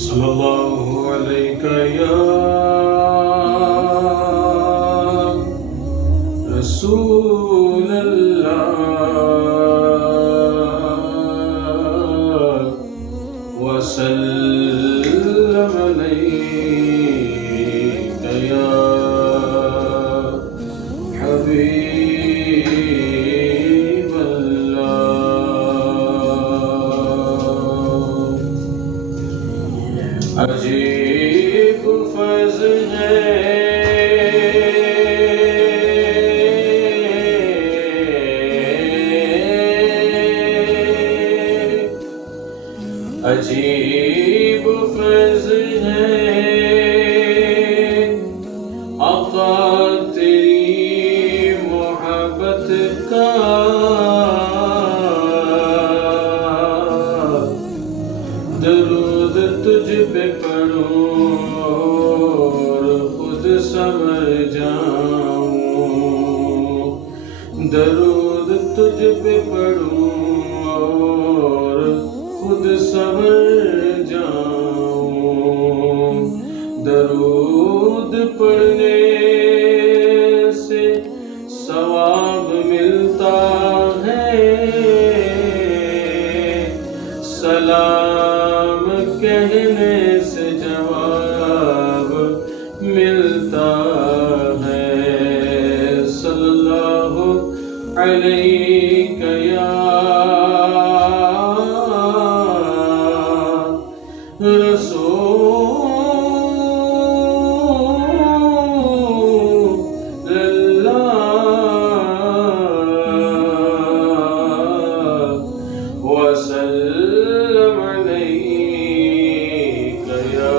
صلی اللہ علیہ یا رسول اللہ وسلم علیک یا حبیب اللہ۔ عجیب فیض ہے عجیب فیض ہے آقا تیری محبت کا، درود تجھ پہ پڑھوں اور خود سمر جاؤں، درود تجھ پہ پڑھوں اور خود سمر جاؤں۔ درود پڑھنے سے ثواب ملتا ہے، سلام کہنے سے جواب ملتا ہے۔ صلی اللہ علیہ یا رسول اللہ وسلم علیک یا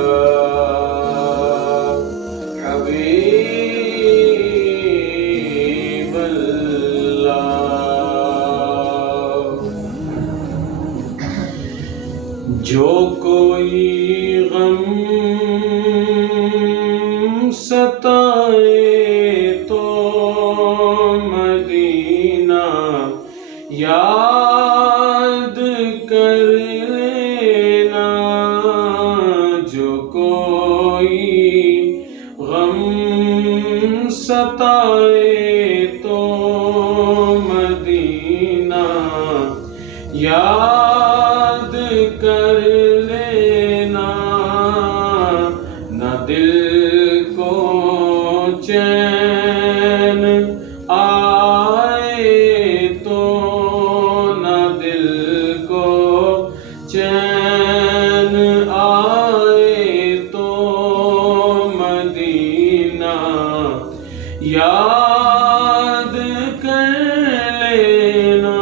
حبیب اللہ۔ جو کوئی غم ستائے تو مدینہ یاد کر لینا، جو کوئی غم ستائے تو مدینہ یاد کر لینا، نہ دل کو چین آئے تو، نہ دل کو چین آئے تو مدینہ یاد کر لینا۔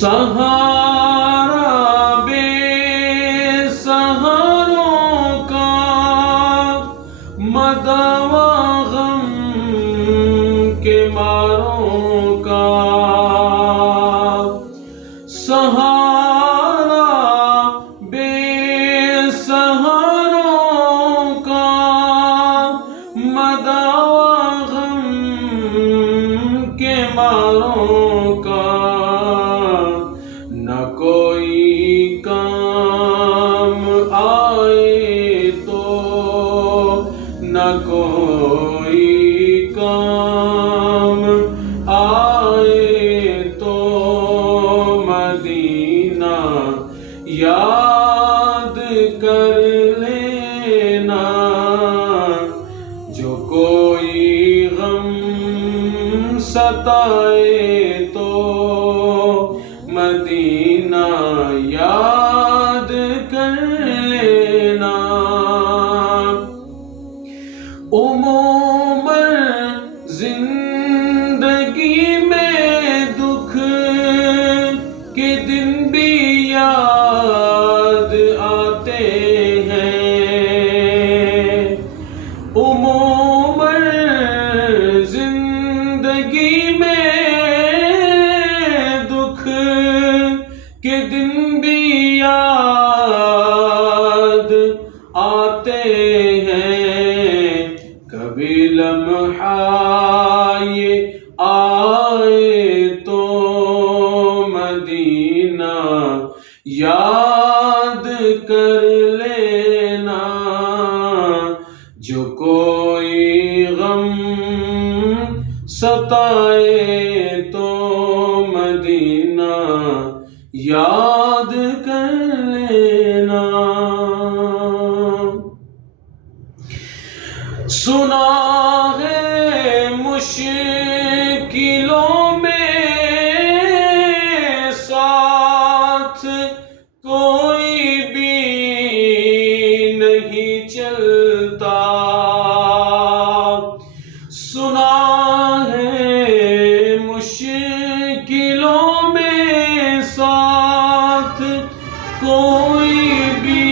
سہارا بے سہاروں کا، مداوا غم کے ماروں کا، سہارا بے سہاروں کا، مداوا غم کے ماروں کا، نہ کوئی کام آئے تو، نہ کوئی کام آئے تو مدینہ یاد کر لینا، جو کوئی غم ستائے تو مدینہ یاد کر لینا۔ عموماً زندگی میں دکھ کے دن بھی یاد آتے ہیں، عموماً زندگی میں دکھ کے دن بھی یاد آتے ہیں، کبھی لمحہ یہ آئے تو مدینہ یاد کر لینا جو کوئی غم ستائے تو مدینہ یاد کر لینا سنا ہے مشکلوں میں ساتھ کوئی بھی نہیں چلتا سنا ہے مشکلوں میں ساتھ کوئی بھی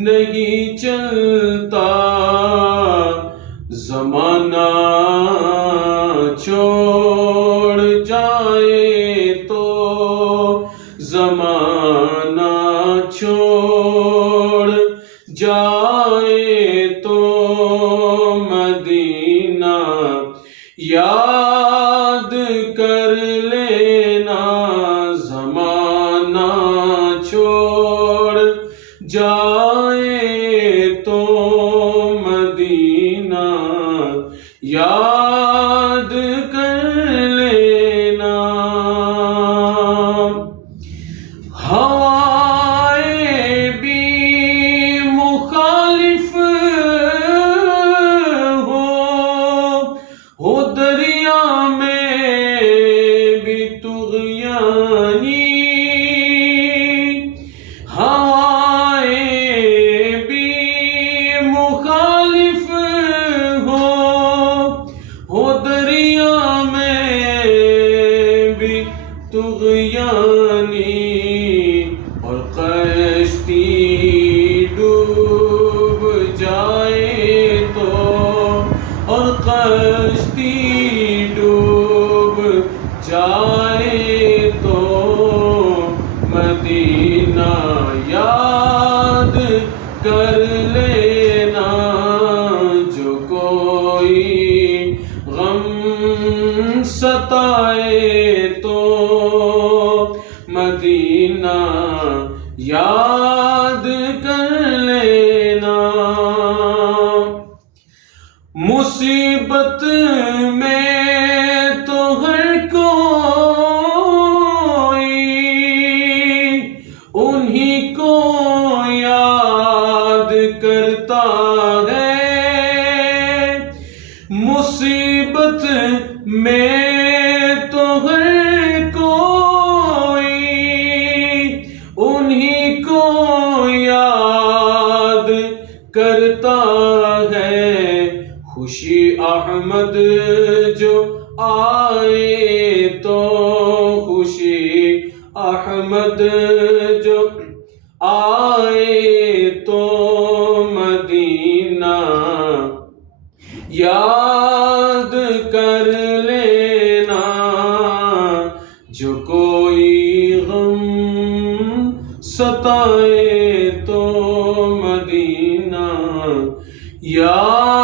نہیں چلتا زمانہ چھوڑ جائے تو زمانہ چھوڑ جائے تو مدینہ یاد کر لینا زمانہ چھوڑ جائے تو مدینہ یاد کر لینا ہوائیں بھی مخالف ہو دریا میں بھی طغیانی ہوائیں بھی مخالف ہو دریا میں بھی طغیانی اور کشتی ڈوب جائے تو اور کشتی ڈوب جائے تو مدینہ یاد کر لینا جو کوئی غم ستائے تو مدینہ یاد کر لینا مصیبت میں تو ہر کوئی انہی کو یاد کرتا ہے مصیبت میں تو ہر کوئی انہی کو یاد کرتا ہے خوشی احمد جو آئے تو خوشی احمد جو آئے تو مدینہ یاد کر لینا جو کوئی غم ستائے تو مدینہ یاد